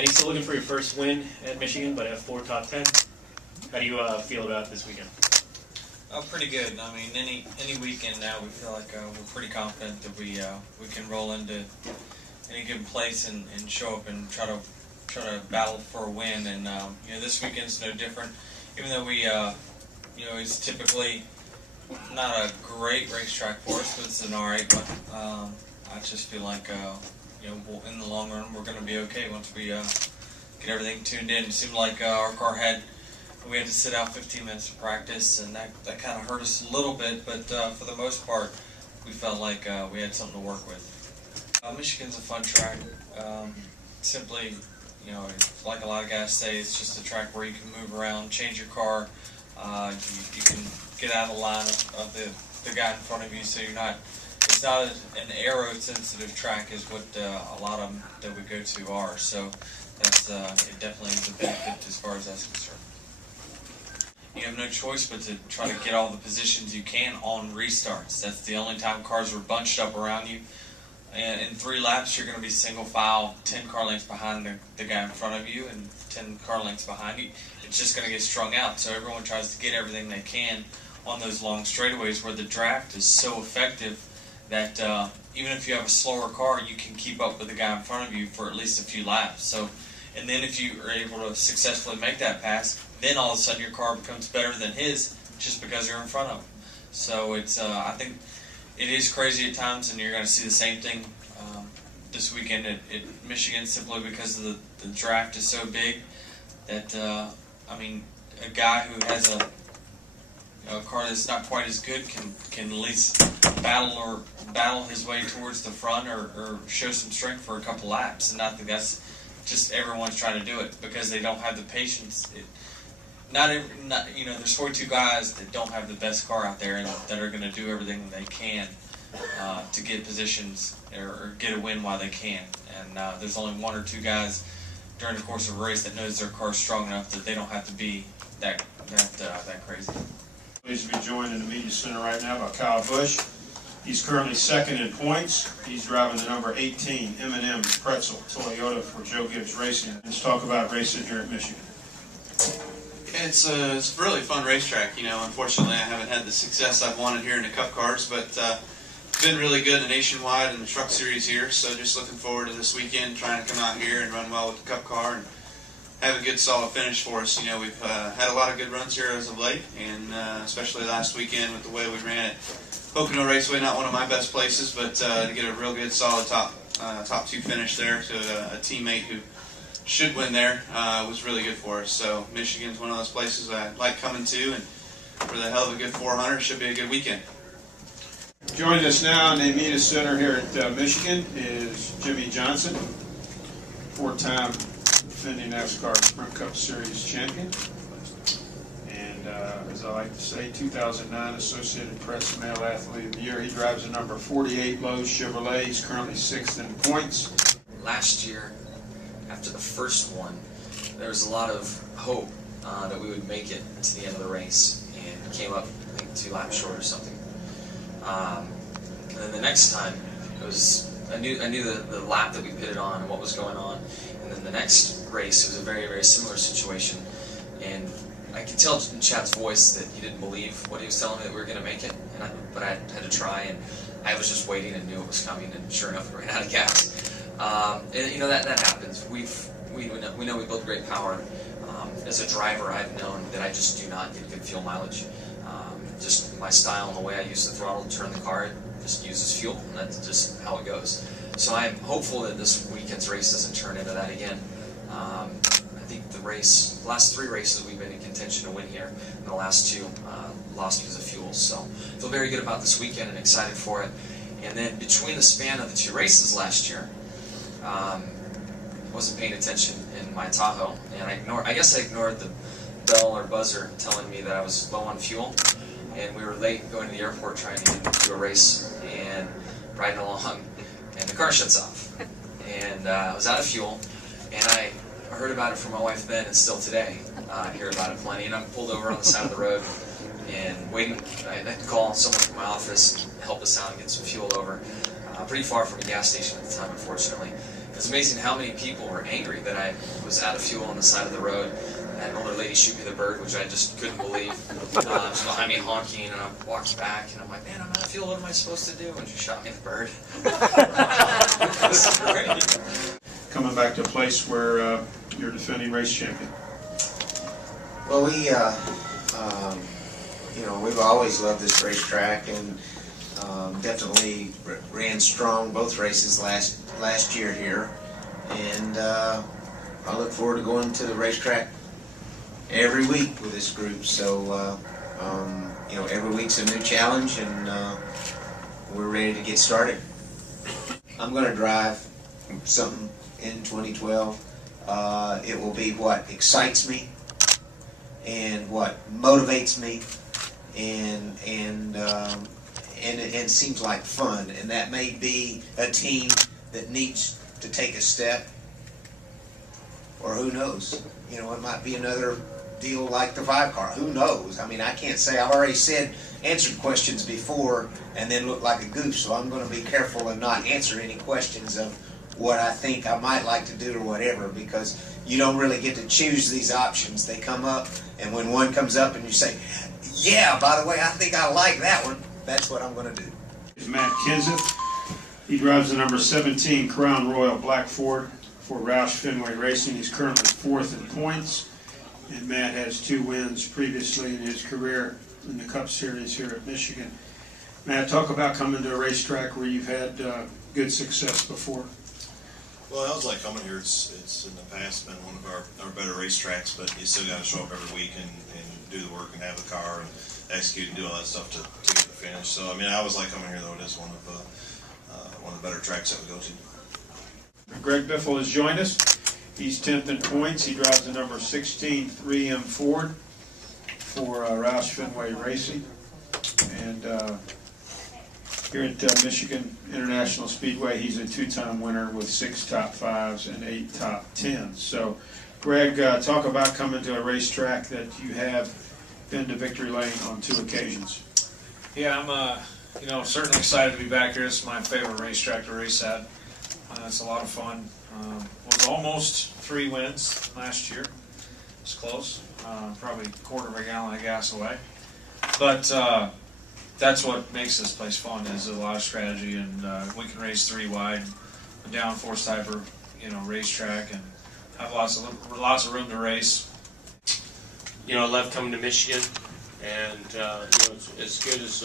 Denny, still looking for your first win at Michigan, but have 4 top 10. How do you feel about this weekend? Pretty good. I mean, any weekend now, we feel like we're pretty confident that we can roll into any given place and show up and try to battle for a win. And this weekend's no different. Even though we it's typically not a great racetrack for us, but it's an alright one. I just feel like in the long run we're going to be okay once we get everything tuned in. It seemed like our car we had to sit out 15 minutes of practice, and that kind of hurt us a little bit, but for the most part we felt like we had something to work with. Michigan's a fun track. Simply, like a lot of guys say, it's just a track where you can move around, change your car, you can get out of the line of the guy in front of you, so it's not an aero-sensitive track is what a lot of them that we go to are, so it definitely is a benefit as far as that's concerned. You have no choice but to try to get all the positions you can on restarts. That's the only time cars are bunched up around you. And in 3 laps, you're going to be single file, 10 car lengths behind the guy in front of you and 10 car lengths behind you. It's just going to get strung out. So everyone tries to get everything they can on those long straightaways where the draft is so effective that even if you have a slower car, you can keep up with the guy in front of you for at least a few laps. So, and then if you are able to successfully make that pass, then all of a sudden your car becomes better than his just because you're in front of him. So it's I think it is crazy at times, and you're going to see the same thing this weekend at Michigan, simply because the draft is so big that I mean, a guy who has a car that's not quite as good can at least battle his way towards the front or show some strength for a couple laps. And I think that's just everyone's trying to do it because they don't have the patience. There's 42 guys that don't have the best car out there and that are going to do everything they can to get positions or get a win while they can. And there's only 1 or 2 guys during the course of a race that knows their car's strong enough that they don't have to be that crazy. Pleased to be joined in the media center right now by Kyle Busch. He's currently 2nd in points. He's driving the number 18 M&M Pretzel Toyota for Joe Gibbs Racing. Let's talk about racing here at Michigan. It's a really fun racetrack. Unfortunately, I haven't had the success I've wanted here in the Cup cars, but it's been really good in the Nationwide and the Truck Series here. So just looking forward to this weekend, trying to come out here and run well with the Cup car and have a good, solid finish for us. We've had a lot of good runs here as of late, and especially last weekend with the way we ran it. Pocono Raceway, not one of my best places, but to get a real good, solid top 2 finish there to a teammate who should win there was really good for us. So Michigan's one of those places I like coming to, and for the HeluvaGood400, it should be a good weekend. Joining us now in the media center here at Michigan is Jimmy Johnson, 4-time defending NASCAR Sprint Cup Series champion, and as I like to say, 2009 Associated Press Male Athlete of the Year. He drives a number 48 Lowe's Chevrolet. He's currently 6th in points. Last year, after the first one, there was a lot of hope that we would make it to the end of the race, and came up, I think, 2 laps short or something. And then the next time, I knew the lap that we pitted on and what was going on. And then the next race, it was a very, very similar situation. And I could tell in Chad's voice that he didn't believe what he was telling me, that we were going to make it. But I had to try, and I was just waiting and knew it was coming. And sure enough, we ran out of gas. And that happens. We know we build great power. As a driver, I've known that I just do not get good fuel mileage. Just my style and the way I use the throttle to turn the car, it just uses fuel, and that's just how it goes. So I'm hopeful that this weekend's race doesn't turn into that again. I think the last 3 races we've been in contention to win here, and the last 2 lost because of fuel. So I feel very good about this weekend and excited for it. And then between the span of the 2 races last year, I wasn't paying attention in my Tahoe, and I guess I ignored the bell or buzzer telling me that I was low on fuel, and we were late going to the airport trying to get to a race and riding along, and the car shuts off, and I was out of fuel, and I heard about it from my wife then and still today. I hear about it plenty, and I'm pulled over on the side of the road and waiting. I had to call someone from my office, help us out and get some fuel over. Pretty far from a gas station at the time, unfortunately. It's amazing how many people were angry that I was out of fuel on the side of the road. I had an older lady shoot me the bird, which I just couldn't believe. She was behind me honking, and I'm walking back, and I'm like, man, I'm out of fuel, what am I supposed to do? And she shot me the bird. This is great. Coming back to a place where you're defending race champion. Well, you know, we've always loved this racetrack, and definitely ran strong both races last year here, and I look forward to going to the racetrack every week with this group. So you know, every week's a new challenge, and we're ready to get started. I'm going to drive something in 2012. It will be what excites me and what motivates me, and it seems like fun, and that may be a team that needs to take a step, or who knows, you know, it might be another deal like the 5-car. Who knows? I mean, I can't say. I've already answered questions before and then looked like a goof, so I'm going to be careful and not answer any questions of what I think I might like to do or whatever, because you don't really get to choose these options. They come up, and when one comes up and you say, yeah, by the way, I think I like that one, that's what I'm going to do. Is Matt Kenseth. He drives the number 17 Crown Royal Black Ford for Roush Fenway Racing. He's currently 4th in points, and Matt has 2 wins previously in his career in the Cup Series here at Michigan. Matt, talk about coming to a racetrack where you've had good success before. Well, I was like coming here. It's in the past been one of our better racetracks, but you still got to show up every week and do the work and have the car and execute and do all that stuff to get the finish. So I mean, I was like coming here though. It is one of the better tracks that we go to. Greg Biffle has joined us. He's 10th in points. He drives the number 16 3M Ford for Roush Fenway Racing, and here at Michigan International Speedway, he's a 2-time winner with 6 top 5s and 8 top 10s. So, Greg, talk about coming to a racetrack that you have been to victory lane on 2 occasions. Yeah, I'm you know, certainly excited to be back here. It's my favorite racetrack to race at. It's a lot of fun. Was almost 3 wins last year. It's close. Probably a quarter of a gallon of gas away. But that's what makes this place fun, is a lot of strategy, and we can race 3 wide, a downforce type of, you know, racetrack, and have lots of room to race. You know, I love coming to Michigan, and you know, as good as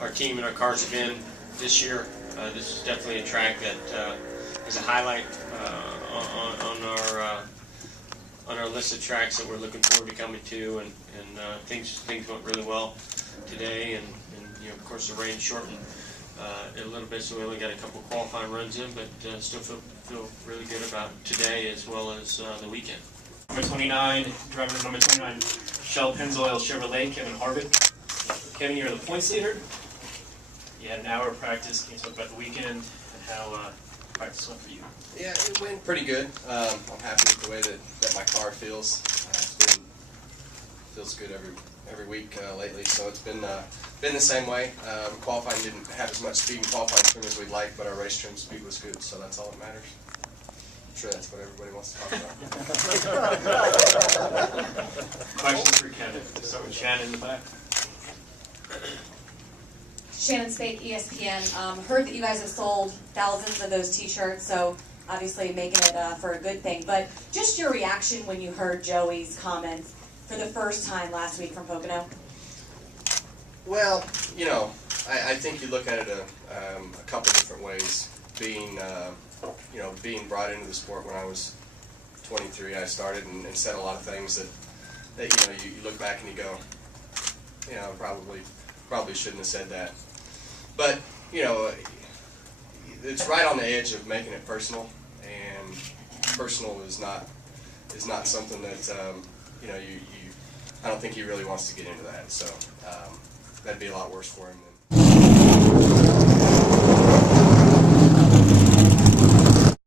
our team and our cars have been this year, this is definitely a track that is a highlight on our list of tracks that we're looking forward to coming to, and things went really well today, and you know, of course the rain shortened it a little bit, so we only got a couple qualifying runs in, but still feel really good about today as well as the weekend. Number 29, driver number 29, Shell Pennzoil Chevrolet, Kevin Harvick. Kevin, you're the points leader. You had an hour of practice. Can you talk about the weekend and how practice went for you? Yeah, it went pretty good. I'm happy with the way that my car feels. Feels good every week lately, so it's been the same way. Qualifying didn't have as much speed in qualifying trim as we'd like, but our race trim speed was good, so that's all that matters. I'm sure that's what everybody wants to talk about. Question for Kevin. Start with Shannon in the back. Shannon Spake, ESPN. Heard that you guys have sold thousands of those T-shirts, so obviously making it for a good thing. But just your reaction when you heard Joey's comments for the first time last week from Pocono? Well, you know, I think you look at it a couple different ways. Being you know, being brought into the sport when I was 23, I started and said a lot of things that you know, you look back and you go, you know, probably shouldn't have said that. But you know, it's right on the edge of making it personal, and personal is not something that you know, I don't think he really wants to get into that. So that'd be a lot worse for him